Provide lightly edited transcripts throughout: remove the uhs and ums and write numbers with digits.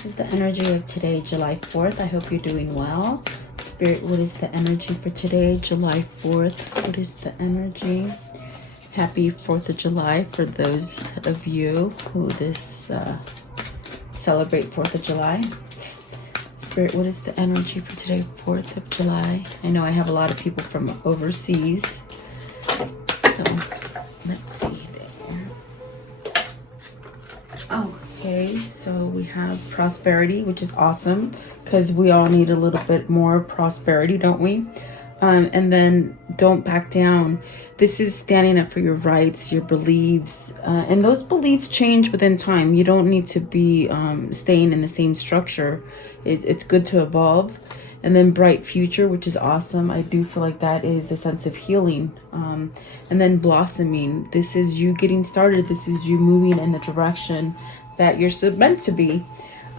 this is the energy of today, July 4th. I hope you're doing well. Spirit, what is the energy for today, July 4th? What is the energy? Happy 4th of July for those of you who celebrate 4th of July. Spirit, what is the energy for today, 4th of July? I know I have a lot of people from overseas. So, let's see there. Okay, so we have prosperity, which is awesome because we all need a little bit more prosperity, don't we? And then don't back down. This is standing up for your rights, your beliefs, and those beliefs change within time. You don't need to be staying in the same structure. It's good to evolve. And then bright future, which is awesome. I do feel like that is a sense of healing. And then blossoming. This is you getting started. This is you moving in the direction that you're meant to be.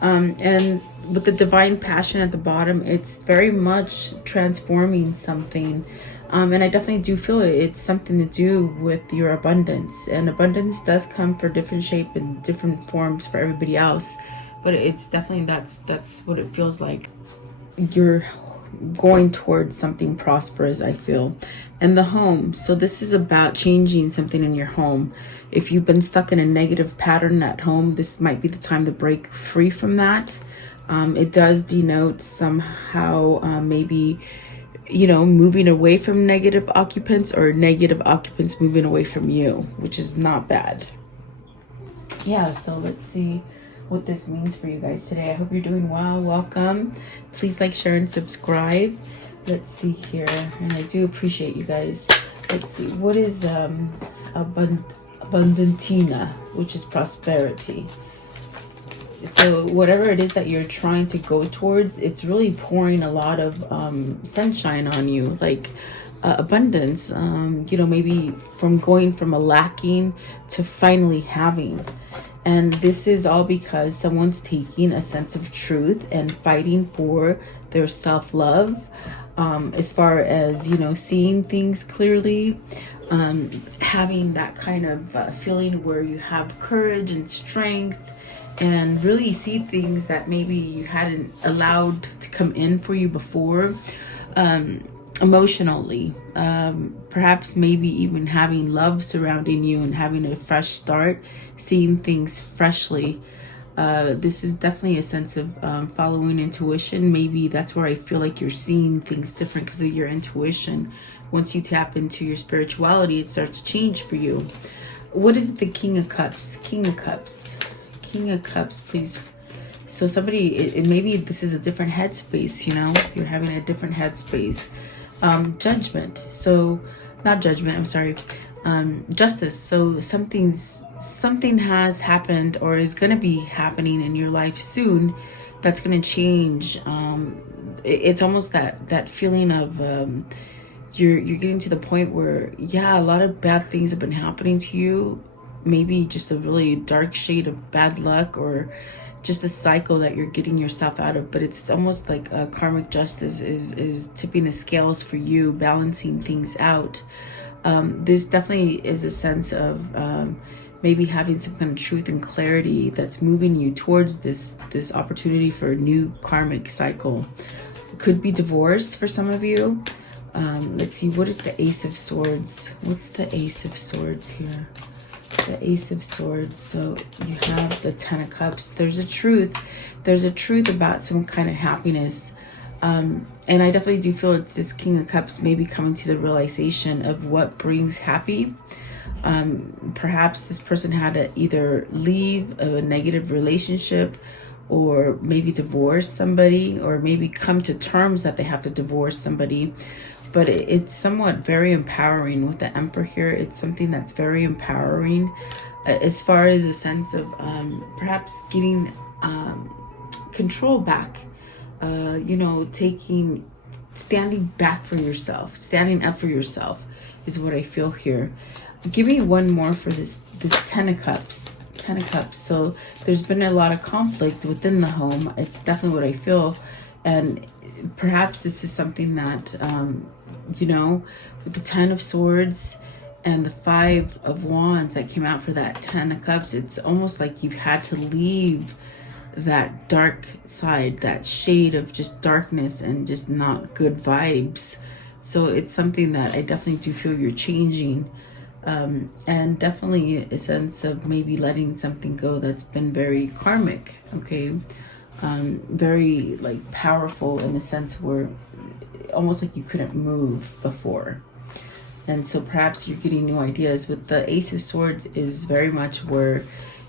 And with the divine passion at the bottom, it's very much transforming something. And I definitely do feel it's something to do with your abundance. And abundance does come for different shape and different forms for everybody else. But it's definitely, that's what it feels like. You're going towards something prosperous, I feel. And the home. So this is about changing something in your home. If you've been stuck in a negative pattern at home, this might be the time to break free from that. It does denote somehow maybe, you know, moving away from negative occupants or negative occupants moving away from you, which is not bad. Yeah, so let's see what this means for you guys today. I hope you're doing well. Welcome. Please like, share, and subscribe. Let's see here. And I do appreciate you guys. Let's see. What is abundantina, which is prosperity? So whatever it is that you're trying to go towards, it's really pouring a lot of sunshine on you, like abundance. You know, maybe from going from a lacking to finally having. And this is all because someone's taking a sense of truth and fighting for their self-love, as far as, you know, seeing things clearly, having that kind of feeling where you have courage and strength and really see things that maybe you hadn't allowed to come in for you before. Emotionally, perhaps maybe even having love surrounding you and having a fresh start, seeing things freshly. This is definitely a sense of following intuition. Maybe that's where I feel like you're seeing things different because of your intuition. Once you tap into your spirituality, it starts to change for you. What is the King of Cups? King of Cups. King of Cups, please. So somebody, maybe this is a different headspace, you know? You're having a different headspace. Judgment. So not judgment, I'm sorry. Justice. So something has happened or is going to be happening in your life soon that's going to change. It's almost that feeling of you're getting to the point where, yeah, a lot of bad things have been happening to you. Maybe just a really dark shade of bad luck or just a cycle that you're getting yourself out of, but it's almost like karmic justice is tipping the scales for you, balancing things out. This definitely is a sense of maybe having some kind of truth and clarity that's moving you towards this opportunity for a new karmic cycle. It could be divorce for some of you. Let's see, what is the Ace of Swords? What's the Ace of Swords here? The Ace of Swords. So you have the Ten of Cups. There's a truth about some kind of happiness, and I definitely do feel it's this King of Cups maybe coming to the realization of what brings happy. Perhaps this person had to either leave a negative relationship or maybe divorce somebody, or maybe come to terms that they have to divorce somebody. But it's somewhat very empowering with the Emperor here. It's something that's very empowering as far as a sense of perhaps getting control back, you know, standing back for yourself, standing up for yourself is what I feel here. Give me one more for this Ten of Cups. Ten of Cups. So there's been a lot of conflict within the home. It's definitely what I feel. And perhaps this is something that, you know, with the Ten of Swords and the Five of Wands that came out for that Ten of Cups, it's almost like you've had to leave that dark side, that shade of just darkness and just not good vibes. So it's something that I definitely do feel you're changing, and definitely a sense of maybe letting something go that's been very karmic, okay? Very like powerful in a sense where almost like you couldn't move before. And so perhaps you're getting new ideas. With the Ace of Swords is very much where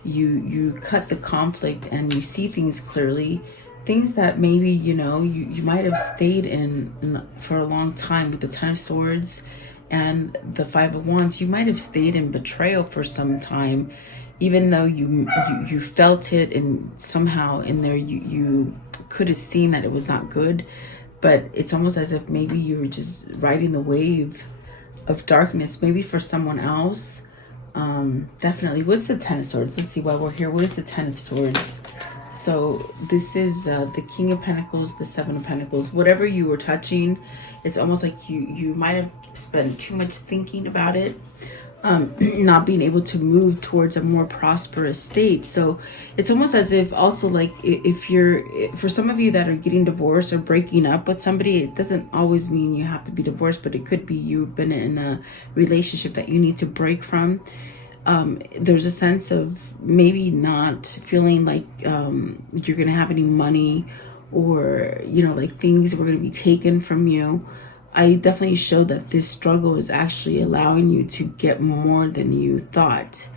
you cut the conflict and you see things clearly, things that maybe, you know, you might have stayed in for a long time. With the Ten of Swords and the Five of Wands, you might have stayed in betrayal for some time, even though you felt it, and somehow in there you could have seen that it was not good. But it's almost as if maybe you were just riding the wave of darkness, maybe for someone else. Definitely. What's the Ten of Swords? Let's see why we're here. What is the Ten of Swords? So this is the King of Pentacles, the Seven of Pentacles. Whatever you were touching, it's almost like you might have spent too much thinking about it, not being able to move towards a more prosperous state. So it's almost as if also like if you're, for some of you that are getting divorced or breaking up with somebody, it doesn't always mean you have to be divorced, but it could be you've been in a relationship that you need to break from. There's a sense of maybe not feeling like you're gonna have any money, or you know, like things were gonna be taken from you. I definitely showed that this struggle is actually allowing you to get more than you thought.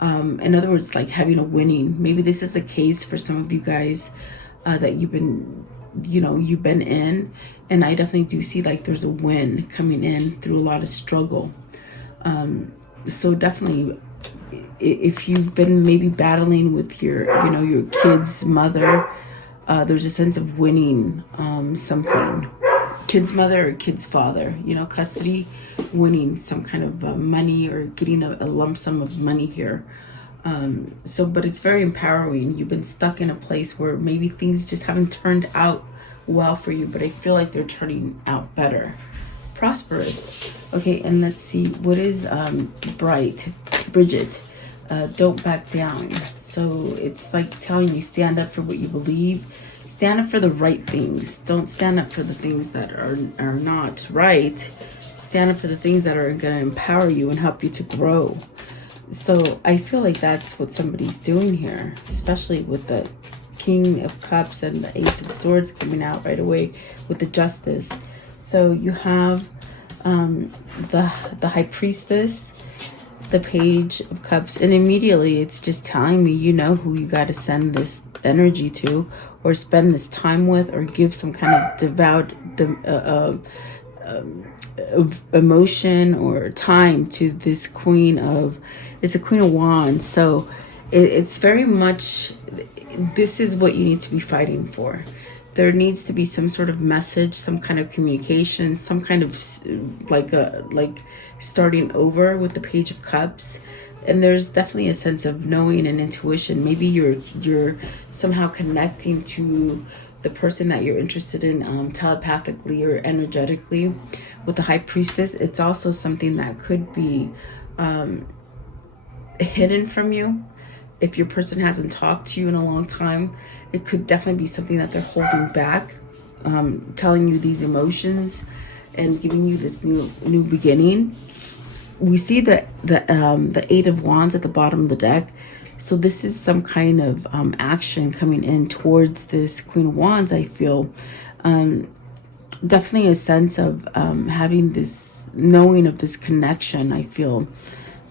In other words, like having a winning. Maybe this is the case for some of you guys that you've been in, and I definitely do see like there's a win coming in through a lot of struggle. So definitely, if you've been maybe battling with your kid's mother, there's a sense of winning something. Kid's mother or kid's father, custody, winning some kind of money, or getting a lump sum of money here. But it's very empowering. You've been stuck in a place where maybe things just haven't turned out well for you, but I feel like they're turning out better. Prosperous. Okay, and let's see, what is Bridget? Don't back down. So it's like telling you, stand up for what you believe. Stand up for the right things. Don't stand up for the things that are not right. Stand up for the things that are going to empower you and help you to grow. So I feel like that's what somebody's doing here, especially with the King of Cups and the Ace of Swords coming out right away with the Justice. So you have the High Priestess, the Page of Cups, and immediately it's just telling me, who you got to send this energy to, or spend this time with, or give some kind of devout emotion or time to this it's a Queen of Wands. So it's very much, this is what you need to be fighting for. There needs to be some sort of message, some kind of communication, some kind of like starting over with the Page of Cups. And there's definitely a sense of knowing and intuition. Maybe you're somehow connecting to the person that you're interested in telepathically or energetically. With the High Priestess, it's also something that could be hidden from you. If your person hasn't talked to you in a long time, it could definitely be something that they're holding back, telling you these emotions and giving you this new beginning. We see the Eight of Wands at the bottom of the deck. So this is some kind of action coming in towards this Queen of Wands, I feel. Definitely a sense of having this knowing of this connection, I feel.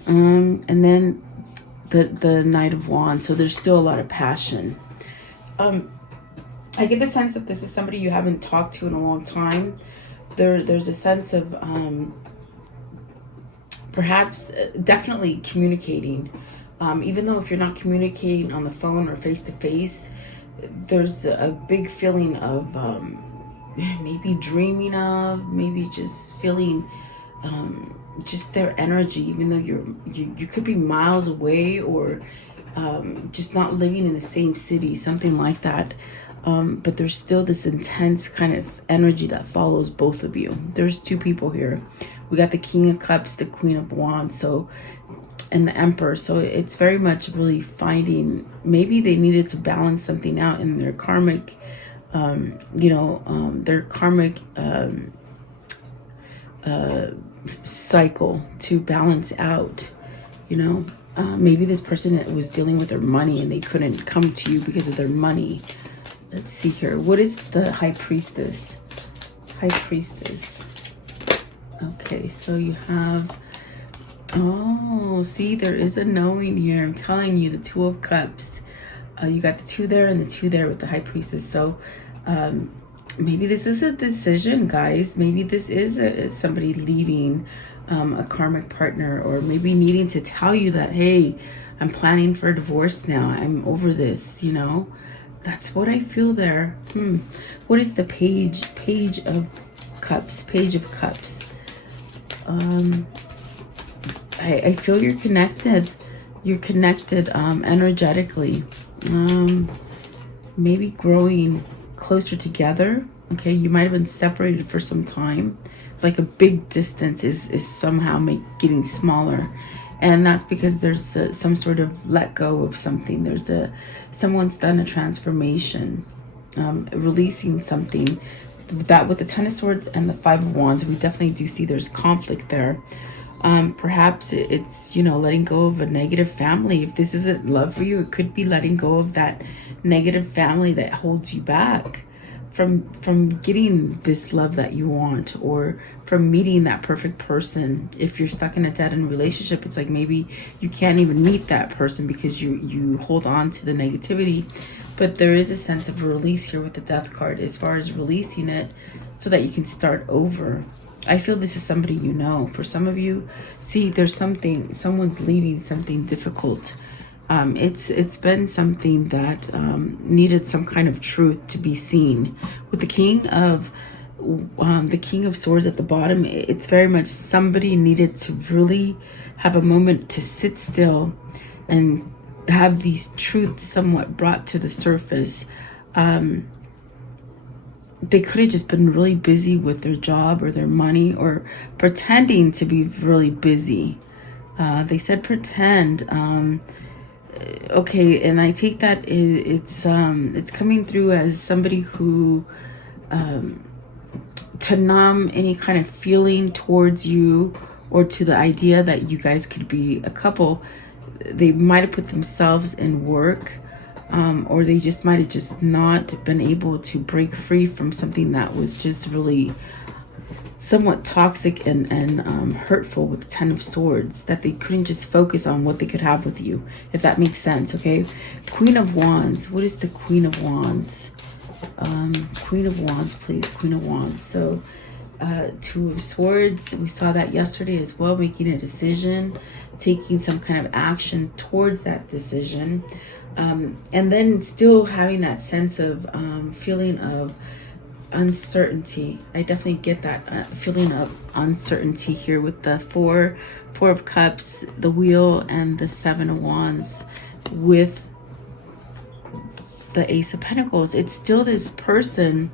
And then the Knight of Wands. So there's still a lot of passion. I get the sense that this is somebody you haven't talked to in a long time. There's a sense of perhaps definitely communicating. Even though if you're not communicating on the phone or face-to-face, there's a big feeling of maybe dreaming of, maybe just feeling just their energy, even though you could be miles away, or just not living in the same city, something like that. But there's still this intense kind of energy that follows both of you. There's two people here. We got the King of Cups, the Queen of Wands. So and the Emperor. So it's very much really finding, maybe they needed to balance something out in their karmic, their karmic cycle to balance out, maybe this person was dealing with their money and they couldn't come to you because of their money. Let's see here. What is the High Priestess? High Priestess. Okay, so you have, oh, see, there is a knowing here. I'm telling you, the Two of Cups. You got the 2 there and the 2 there with the High Priestess. So maybe this is a decision, guys. Maybe this is somebody leaving a karmic partner, or maybe needing to tell you that, hey, I'm planning for a divorce now. I'm over this, That's what I feel there. What is the Page of Cups? Page of Cups. I feel you're connected. You're connected energetically. Maybe growing closer together. Okay, you might have been separated for some time. Like a big distance is somehow getting smaller. And that's because there's some sort of let go of something. Someone's done a transformation, releasing something. That with the 10 of Swords and the 5 of Wands, we definitely do see there's conflict there. Perhaps it's, letting go of a negative family. If this isn't love for you, it could be letting go of that negative family that holds you back from getting this love that you want, or from meeting that perfect person. If you're stuck in a dead-end relationship, it's like maybe you can't even meet that person because you hold on to the negativity. But there is a sense of release here with the Death card, as far as releasing it so that you can start over. I feel this is somebody you know. For some of you, see, there's someone's leaving something difficult. It's been something that needed some kind of truth to be seen. With the King of Swords at the bottom, it's very much somebody needed to really have a moment to sit still and have these truths somewhat brought to the surface. They could have just been really busy with their job or their money, or pretending to be really busy. They said pretend. Okay, and I take that it's coming through as somebody who to numb any kind of feeling towards you, or to the idea that you guys could be a couple. They might have put themselves in work, or they just might have just not been able to break free from something that was just really somewhat toxic and hurtful with the 10 of Swords, that they couldn't just focus on what they could have with you, if that makes sense. Okay, Queen of Wands. What is the Queen of Wands? Queen of Wands, please. Queen of Wands. So 2 of Swords, we saw that yesterday as well, making a decision, taking some kind of action towards that decision, and then still having that sense of feeling of uncertainty. I definitely get that feeling of uncertainty here with the four of Cups, the Wheel, and the 7 of Wands with the Ace of Pentacles. It's still this person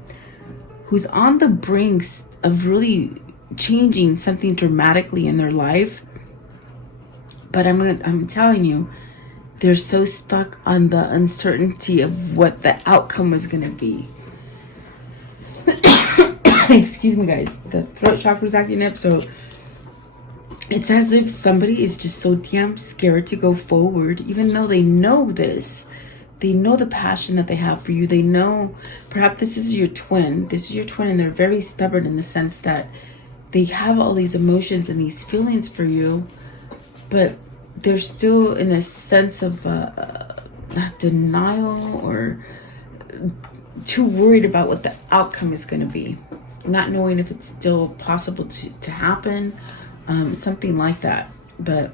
who's on the brinks of really changing something dramatically in their life. But I'm telling you, they're so stuck on the uncertainty of what the outcome is going to be. Excuse me, guys. The throat chakra is acting up, so it's as if somebody is just so damn scared to go forward, even though they know this. They know the passion that they have for you. They know, perhaps this is your twin. This is your twin, and they're very stubborn in the sense that they have all these emotions and these feelings for you, but they're still in a sense of denial, or too worried about what the outcome is going to be, not knowing if it's still possible to happen, something like that. But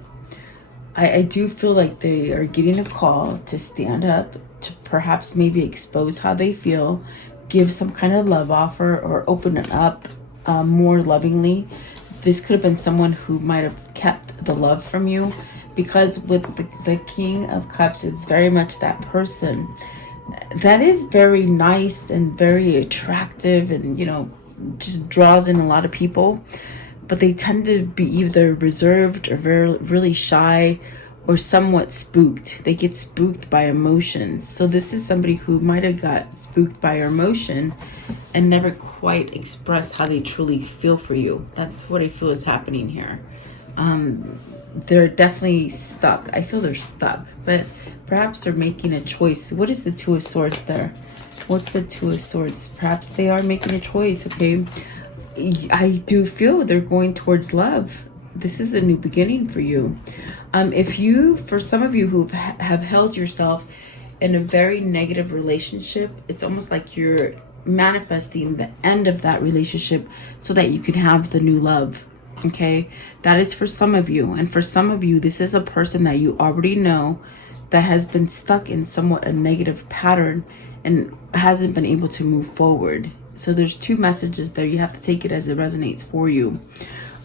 I do feel like they are getting a call to stand up, to perhaps maybe expose how they feel, give some kind of love offer, or open it up more lovingly. This could have been someone who might have kept the love from you, because with the King of Cups, it's very much that person that is very nice and very attractive, and just draws in a lot of people. but they tend to be either reserved or really shy or somewhat spooked. They get spooked by emotions. So this is somebody who might have got spooked by your emotion and never quite expressed how they truly feel for you. That's what I feel is happening here. They're definitely stuck. I feel they're stuck, but perhaps they're making a choice. What is the Two of Swords there? What's the Two of Swords? Perhaps they are making a choice, okay? I do feel they're going towards love. This is a new beginning for you. If you, for some of you who have held yourself in a very negative relationship, it's almost like you're manifesting the end of that relationship so that you can have the new love. Okay, that is for some of you. And for some of you, this is a person that you already know that has been stuck in somewhat a negative pattern and hasn't been able to move forward. So there's two messages there. You have to take it as it resonates for you.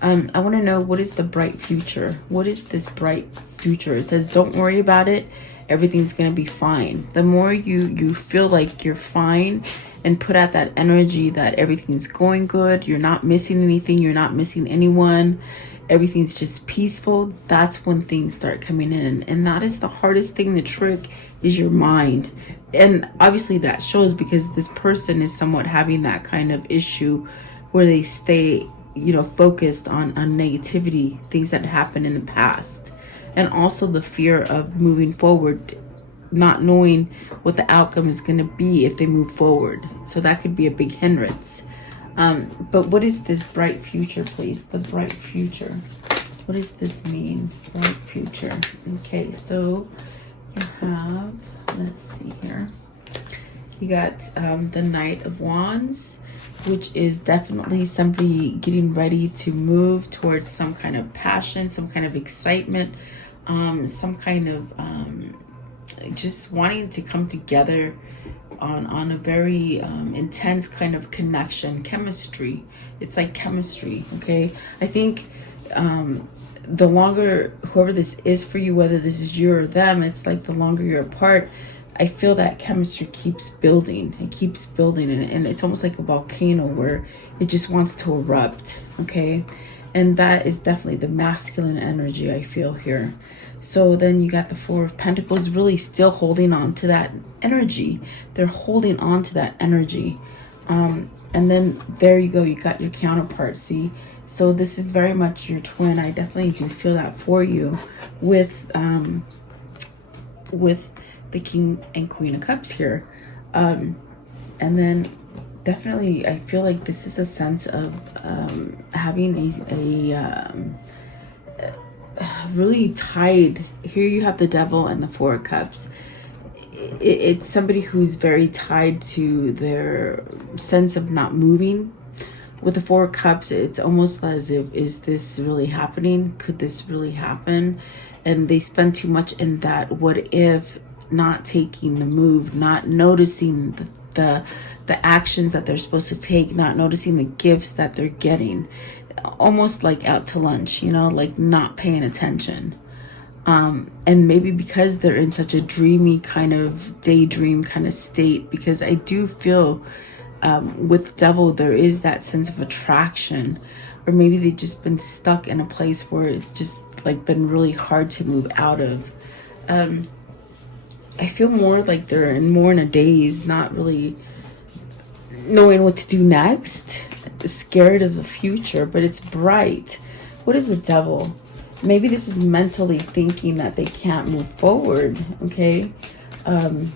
I want to know, what is the bright future? What is this bright future? It says, don't worry about it. Everything's going to be fine. The more you feel like you're fine and put out that energy that everything's going good, you're not missing anything, you're not missing anyone, everything's just peaceful, that's when things start coming in. And that is the hardest thing to trick, is your mind. And obviously that shows because this person is somewhat having that kind of issue where they stay, you know, focused on negativity, things that happened in the past. And also the fear of moving forward, not knowing what the outcome is going to be if they move forward. So that could be a big hindrance. But what is this bright future, please? The bright future. What does this mean? Bright future. Okay, so you have, let's see here. You got the Knight of Wands, which is definitely somebody getting ready to move towards some kind of passion, some kind of excitement, some kind of just wanting to come together on a very intense kind of connection, chemistry. It's like chemistry, okay? I think the longer, whoever this is for you, whether this is you or them, it's like the longer you're apart, I feel that chemistry keeps building. It keeps building, and it's almost like a volcano where it just wants to erupt, okay? And that is definitely the masculine energy I feel here. So then you got the Four of Pentacles, really still holding on to that energy. They're holding on to that energy. And then there you go, you got your counterpart, see? So this is very much your twin. I definitely do feel that for you with the King and Queen of Cups here. And then definitely I feel like this is a sense of having a really tied. Here you have the Devil and the Four of Cups. It's somebody who's very tied to their sense of not moving. With the Four of Cups, it's almost as if, is this really happening? Could this really happen? And they spend too much in that what if, not taking the move, not noticing the actions that they're supposed to take, not noticing the gifts that they're getting. Almost like out to lunch, you know, like not paying attention. And maybe because they're in such a dreamy kind of daydream kind of state, because I do feel with Devil, there is that sense of attraction, or maybe they've just been stuck in a place where it's just like been really hard to move out of. I feel more like they're in a daze, not really knowing what to do next, scared of the future, but it's bright. What is the Devil? Maybe this is mentally thinking that they can't move forward, okay? The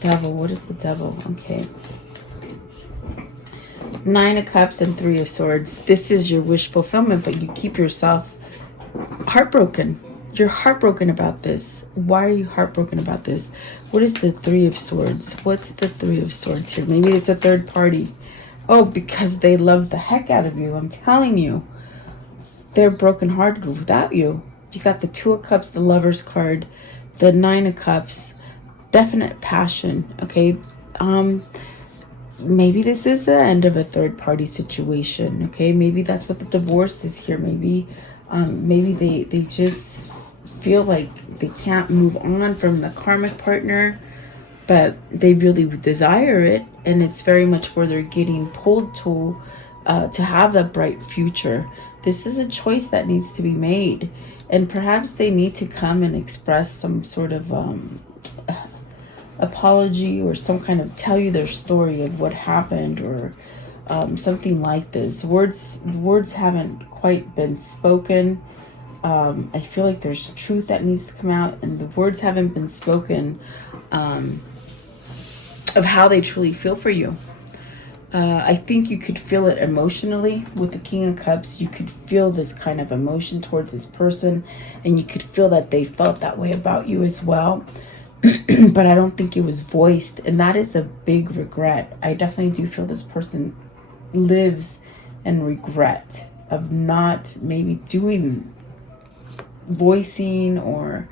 Devil, what is the Devil? Okay. Nine of Cups and Three of Swords. This is your wish fulfillment, but you keep yourself heartbroken. You're heartbroken about this. Why are you heartbroken about this? What is the Three of Swords? What's the Three of Swords here? Maybe it's a third party. Oh, because they love the heck out of you. I'm telling you. They're brokenhearted without you. You got the Two of Cups, the Lover's card, the Nine of Cups. Definite passion, okay? Maybe this is the end of a third party situation, okay? Maybe that's what the divorce is here. Maybe they just feel like they can't move on from the karmic partner, but they really desire it, and it's very much where they're getting pulled to to have that bright future. This is a choice that needs to be made, and perhaps they need to come and express some sort of apology, or some kind of tell you their story of what happened, or something like this. Words haven't quite been spoken. I feel like there's truth that needs to come out, and the words haven't been spoken of how they truly feel for you. I think you could feel it emotionally with the King of Cups. You could feel this kind of emotion towards this person, and you could feel that they felt that way about you as well. But I don't think it was voiced, and that is a big regret. I definitely do feel this person lives in regret of not maybe voicing or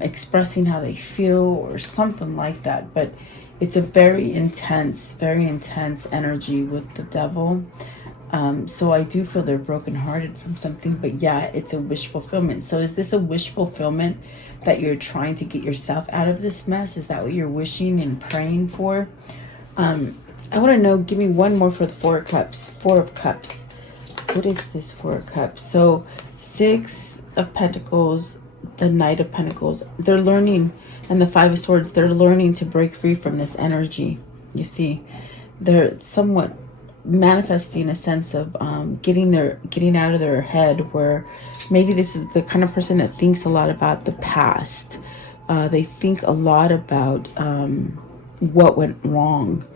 expressing how they feel or something like that. But it's a very intense energy with the devil. So I do feel they're brokenhearted from something, but yeah, it's a wish fulfillment. So is this a wish fulfillment that you're trying to get yourself out of this mess? Is that what you're wishing and praying for? I want to know, give me one more for the Four of Cups. Four of Cups. What is this Four of Cups? So Six of Pentacles, the Knight of Pentacles. They're learning, and the Five of Swords, they're learning to break free from this energy. You see, they're somewhat manifesting a sense of getting out of their head, where maybe this is the kind of person that thinks a lot about the past. They think a lot about what went wrong,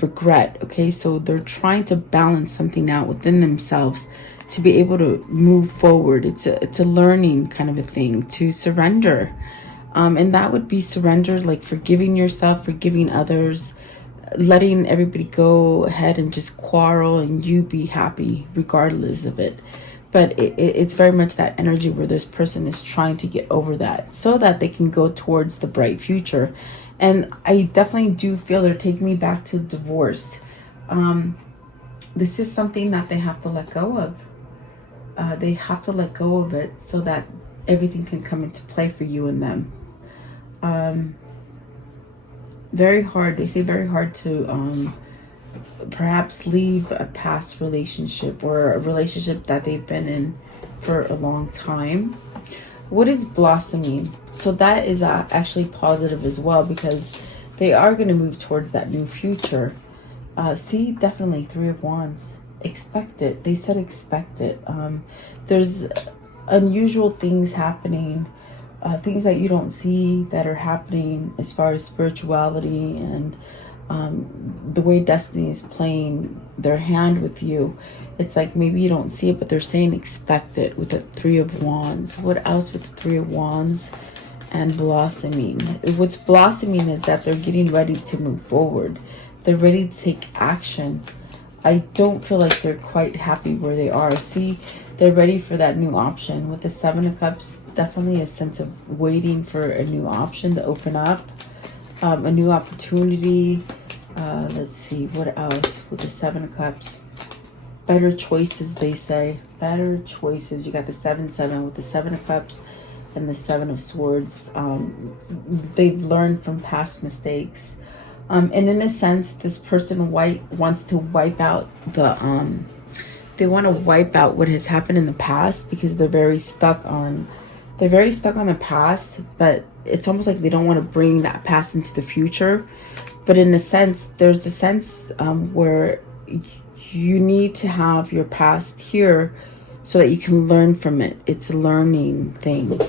regret. Okay, so they're trying to balance something out within themselves to be able to move forward. It's a learning kind of a thing, to surrender. And that would be surrender, like forgiving yourself, forgiving others, letting everybody go ahead and just quarrel and you be happy regardless of it. But it's very much that energy where this person is trying to get over that so that they can go towards the bright future. And I definitely do feel they're taking me back to divorce. This is something that they have to let go of. They have to let go of it so that everything can come into play for you and them. Very hard. They say very hard to perhaps leave a past relationship or a relationship that they've been in for a long time. What is blossoming? So that is actually positive as well, because they are going to move towards that new future. See, definitely Three of Wands. Expect it. They said expect it. There's unusual things happening, things that you don't see that are happening as far as spirituality and the way destiny is playing their hand with you. It's like maybe you don't see it, but they're saying expect it with the Three of Wands. What else with the Three of Wands and blossoming? What's blossoming is that they're getting ready to move forward. They're ready to take action. I don't feel like they're quite happy where they are. See, they're ready for that new option. With the Seven of Cups, definitely a sense of waiting for a new option to open up, a new opportunity. Let's see, what else with the Seven of Cups? Better choices, they say. Better choices. You got the 7-7 with the Seven of Cups and the Seven of Swords. They've learned from past mistakes. And in a sense, this person wants to wipe out the... they want to wipe out what has happened in the past, because they're very stuck on the past, but it's almost like they don't want to bring that past into the future. But in a sense, there's a sense where you need to have your past here so that you can learn from it. It's a learning thing.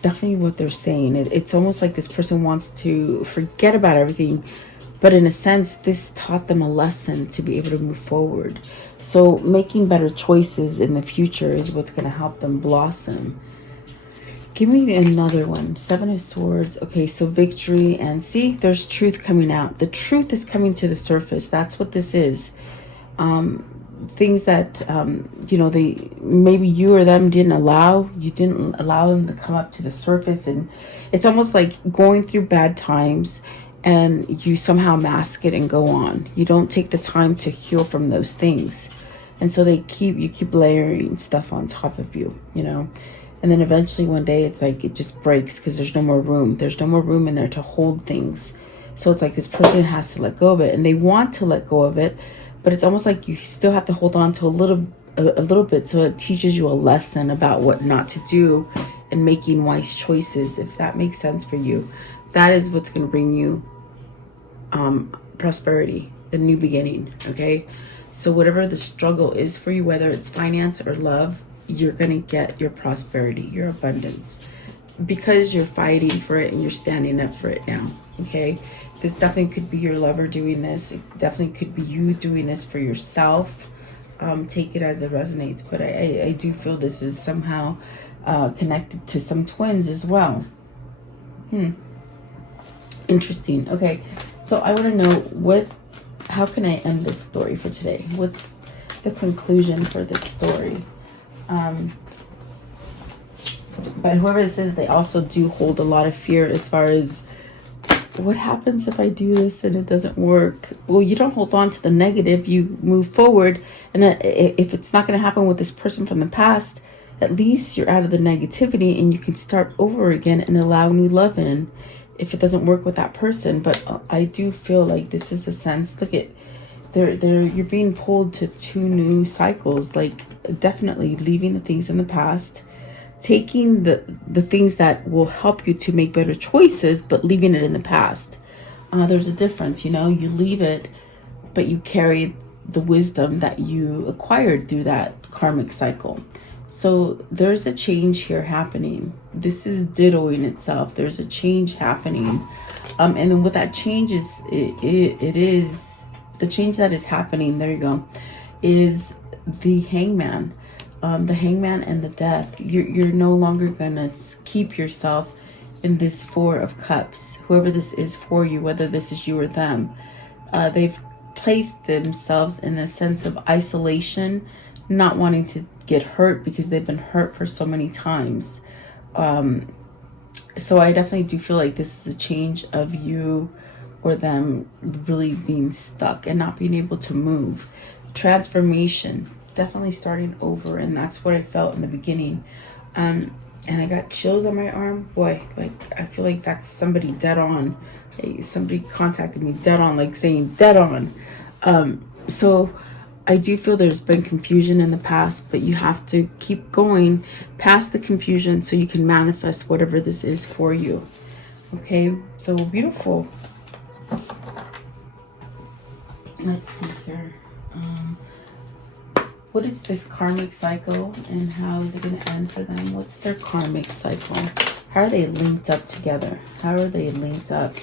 Definitely what they're saying. It's almost like this person wants to forget about everything, but in a sense, this taught them a lesson to be able to move forward. So making better choices in the future is what's going to help them blossom. Give me another one. Seven of Swords. Okay, so victory. And see, there's truth coming out. The truth is coming to the surface. That's what this is. Things that, maybe you or them didn't allow. You didn't allow them to come up to the surface. And it's almost like going through bad times and you somehow mask it and go on. You don't take the time to heal from those things. And so you keep layering stuff on top of you, And then eventually one day it's like it just breaks because there's no more room. There's no more room in there to hold things. So it's like this person has to let go of it, and they want to let go of it, but it's almost like you still have to hold on to a little bit, so it teaches you a lesson about what not to do and making wise choices, if that makes sense for you. That is what's going to bring you prosperity, a new beginning. Okay, so whatever the struggle is for you, whether it's finance or love, you're going to get your prosperity, your abundance, because you're fighting for it and you're standing up for it now. Okay, this definitely could be your lover doing this. It definitely could be you doing this for yourself. Take it as it resonates, but I do feel this is somehow connected to some twins as well. Interesting. Okay, so I want to know how can I end this story for today? What's the conclusion for this story? But whoever this is, they also do hold a lot of fear as far as what happens if I do this and it doesn't work. Well, you don't hold on to the negative, you move forward. And if it's not going to happen with this person from the past, at least you're out of the negativity and you can start over again and allow new love in if it doesn't work with that person. But I do feel like this is a sense, look at you're being pulled to 2 new cycles, like definitely leaving the things in the past, taking the things that will help you to make better choices, but leaving it in the past. There's a difference, you leave it, but you carry the wisdom that you acquired through that karmic cycle. So there's a change here happening. This is dittoing itself. There's a change happening. And then what that change is, it is the change that is happening. There you go. Is the hangman. The hangman and the death. You're no longer gonna keep yourself in this 4 of cups. Whoever this is for you, whether this is you or them, they've placed themselves in a sense of isolation, not wanting to get hurt because they've been hurt for so many times. So I definitely do feel like this is a change of you or them really being stuck and not being able to move. Transformation, definitely starting over, and that's what I felt in the beginning. And I got chills on my arm. Boy, like I feel like that's somebody dead on. Somebody contacted me dead on, like saying dead on. So I do feel there's been confusion in the past, but you have to keep going past the confusion so you can manifest whatever this is for you. Okay, so beautiful. Let's see here. What is this karmic cycle and how is it going to end for them? What's their karmic cycle? How are they linked up together? How are they linked up?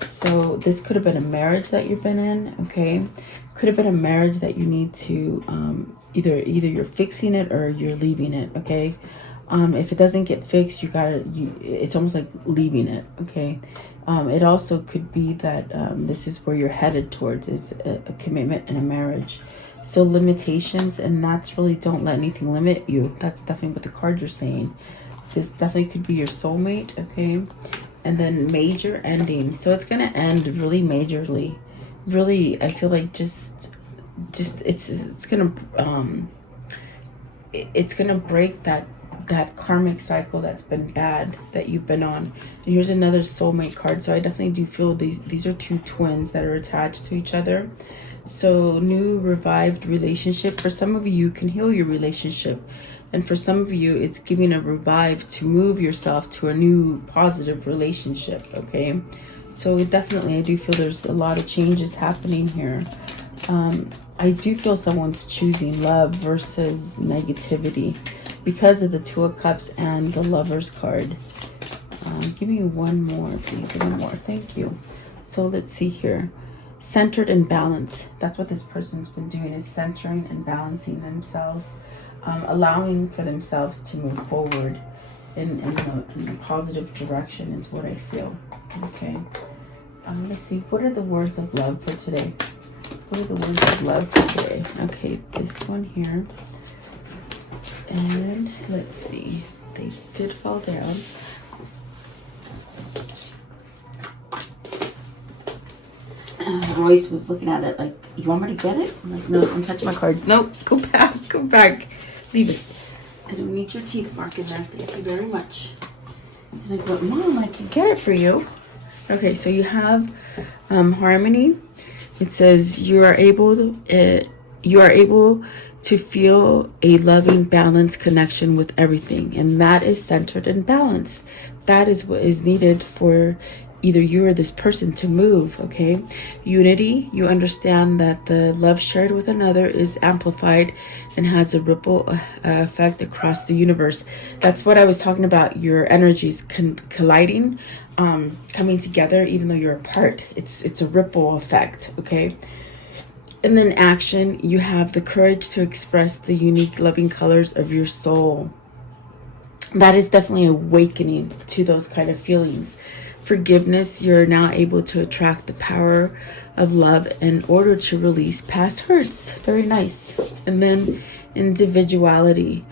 So this could have been a marriage that you've been in, okay? Could have been a marriage that you need to either you're fixing it or you're leaving it, okay? If it doesn't get fixed, it's almost like leaving it, okay? It also could be that this is where you're headed towards, is a commitment and a marriage. So limitations, and that's really, don't let anything limit you. That's definitely what the cards are saying. This definitely could be your soulmate, okay? And then major ending. So it's going to end really majorly. Really, I feel like it's going to break that karmic cycle that's been bad that you've been on. And here's another soulmate card. So I definitely do feel these are 2 twins that are attached to each other. So new revived relationship. For some of you can heal your relationship, and for some of you it's giving a revive to move yourself to a new positive relationship, okay? So definitely I do feel there's a lot of changes happening here. I do feel someone's choosing love versus negativity because of the 2 of Cups and the Lovers card. Give me one more, please. One more. Thank you. So let's see here. Centered and balanced. That's what this person's been doing, is centering and balancing themselves, allowing for themselves to move forward in a positive direction is what I feel. Okay. Let's see. What are the words of love for today? What are the words of love for today? Okay, this one here. And let's see. They did fall down. I always was looking at it like, you want me to get it? I'm like, no, don't touch my cards. Nope, go back. Leave it. I don't need your teeth mark in there. Thank you very much. He's like, but Mom, I can get it for you. Okay, so you have harmony. It says you are able to feel a loving, balanced connection with everything, and that is centered and balanced. That is what is needed for either you or this person to move. Okay, unity. You understand that the love shared with another is amplified and has a ripple effect across the universe. That's what I was talking about. Your energies colliding, coming together, even though you're apart. It's a ripple effect. Okay. And then action, you have the courage to express the unique loving colors of your soul. That is definitely awakening to those kind of feelings. Forgiveness, you're now able to attract the power of love in order to release past hurts. Very nice. And then individuality,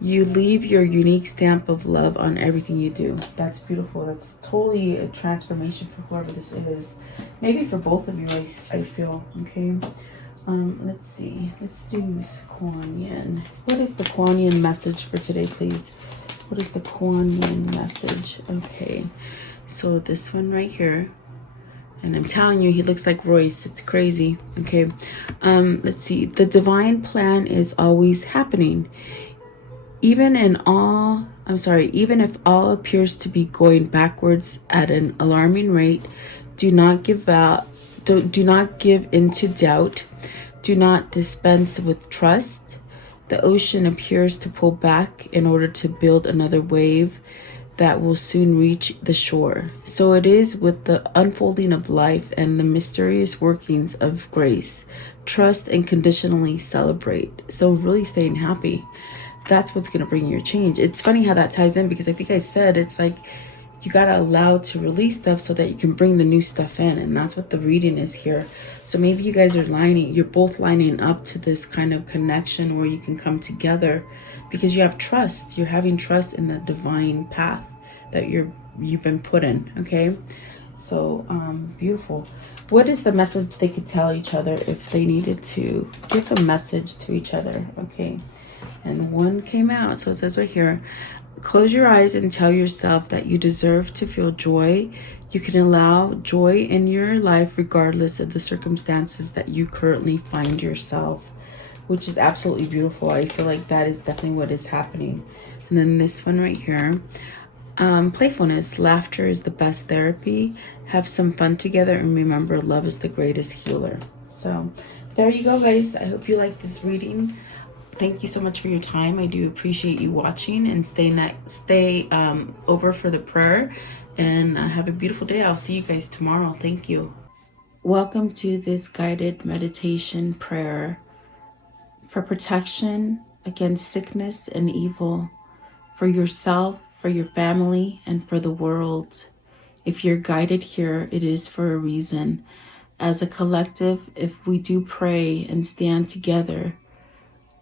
you leave your unique stamp of love on everything you do. That's beautiful. That's totally a transformation for whoever this is. Maybe for both of you, I feel. Okay. Let's see. Let's do this Kuan Yin. What is the Kuan Yin message for today, please? What is the Kuan Yin message? Okay. So this one right here. And I'm telling you, he looks like Royce. It's crazy. Okay. Let's see. The divine plan is always happening. Even if all appears to be going backwards at an alarming rate, do not give into doubt. Do not dispense with trust. The ocean appears to pull back in order to build another wave that will soon reach the shore. So it is with the unfolding of life and the mysterious workings of grace. Trust and conditionally celebrate. So really staying happy. That's what's going to bring your change. It's funny how that ties in, because I think I said it's like you got to allow to release stuff so that you can bring the new stuff in. And that's what the reading is here. So maybe you guys are you're both lining up to this kind of connection where you can come together because you have trust. You're having trust in the divine path that you've been put in. Okay. So beautiful. What is the message they could tell each other if they needed to give a message to each other? Okay. And one came out. So it says right here, close your eyes and tell yourself that you deserve to feel joy. You can allow joy in your life regardless of the circumstances that you currently find yourself, which is absolutely beautiful. I feel like that is definitely what is happening. And then this one right here, playfulness. Laughter is the best therapy. Have some fun together and remember, love is the greatest healer. So there you go, guys. I hope you like this reading. Thank you so much for your time. I do appreciate you watching, and stay over for the prayer, and have a beautiful day. I'll see you guys tomorrow. Thank you. Welcome to this guided meditation prayer for protection against sickness and evil, for yourself, for your family, and for the world. If you're guided here, it is for a reason. As a collective, if we do pray and stand together,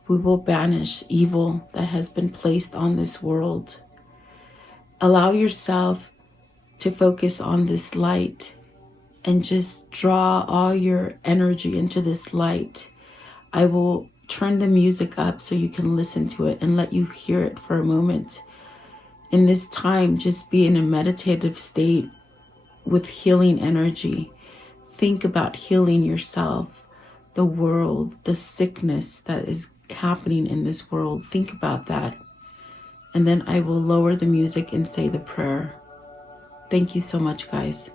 we will banish evil that has been placed on this world. Allow yourself to focus on this light and just draw all your energy into this light. I will turn the music up so you can listen to it and let you hear it for a moment. In this time, just be in a meditative state with healing energy. Think about healing yourself, the world, the sickness that is happening in this world. Think about that. And then I will lower the music and say the prayer. Thank you so much, guys.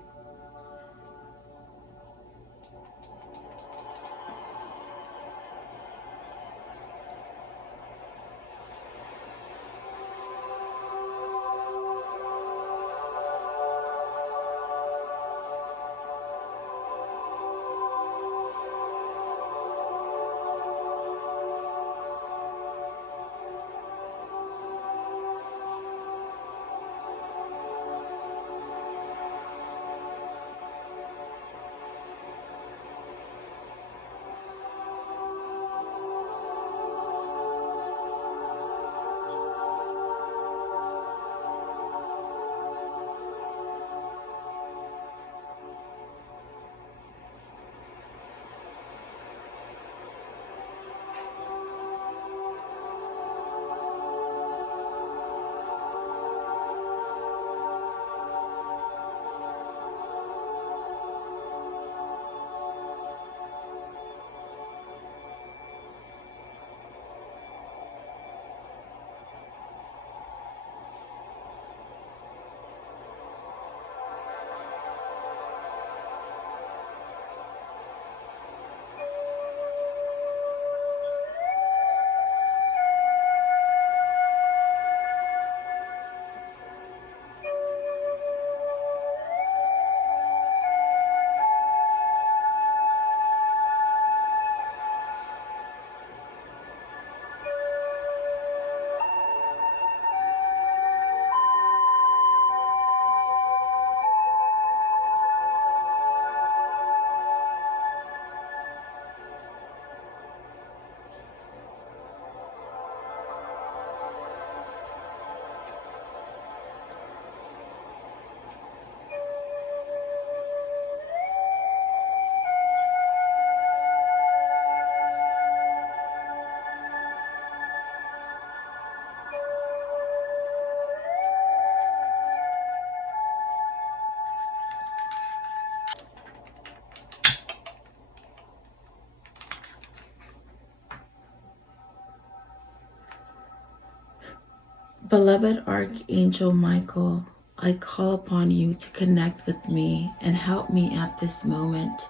Beloved Archangel Michael, I call upon you to connect with me and help me at this moment,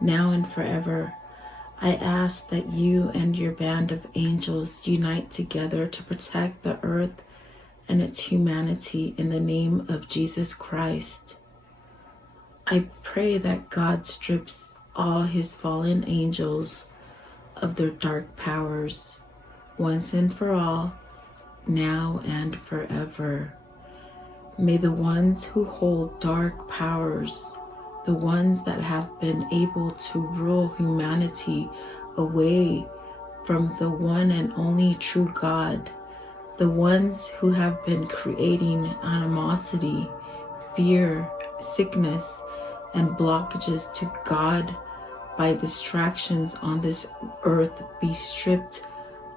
now and forever. I ask that you and your band of angels unite together to protect the earth and its humanity in the name of Jesus Christ. I pray that God strips all his fallen angels of their dark powers, once and for all, now and forever. May the ones who hold dark powers, the ones that have been able to rule humanity away from the one and only true God, the ones who have been creating animosity, fear, sickness, and blockages to God by distractions on this earth be stripped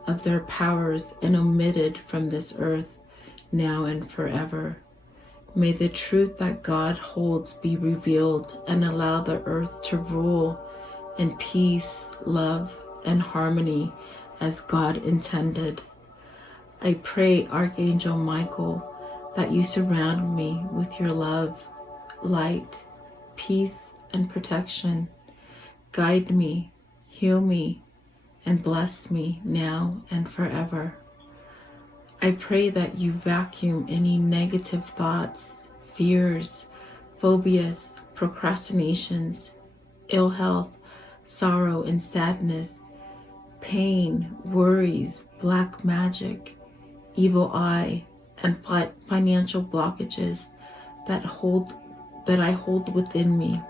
of their powers and omitted from this earth now and forever. May the truth that God holds be revealed and allow the earth to rule in peace, love, and harmony as God intended. I pray, Archangel Michael, that you surround me with your love, light, peace, and protection. Guide me, heal me, and bless me now and forever. I pray that you vacuum any negative thoughts, fears, phobias, procrastinations, ill health, sorrow and sadness, pain, worries, black magic, evil eye, and financial blockages that I hold within me.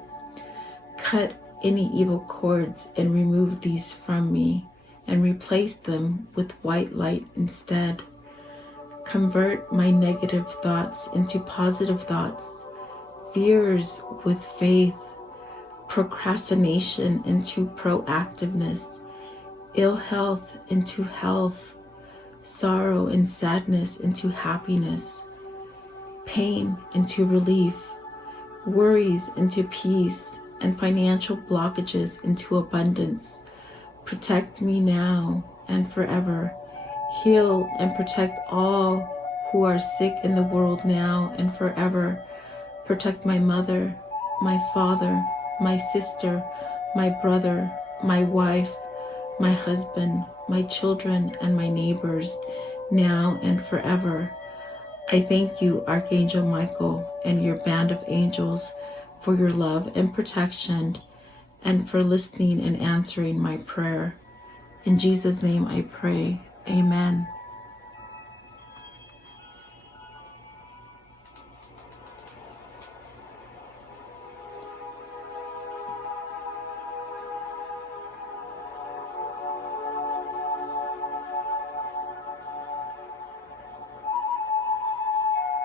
Cut any evil cords and remove these from me and replace them with white light instead. Convert my negative thoughts into positive thoughts, fears with faith, procrastination into proactiveness, ill health into health, sorrow and sadness into happiness, pain into relief, worries into peace, and financial blockages into abundance. Protect me now and forever. Heal and protect all who are sick in the world now and forever. Protect my mother, my father, my sister, my brother, my wife, my husband, my children, and my neighbors now and forever. I thank you, Archangel Michael, and your band of angels for your love and protection and for listening and answering my prayer. In Jesus' name I pray. Amen.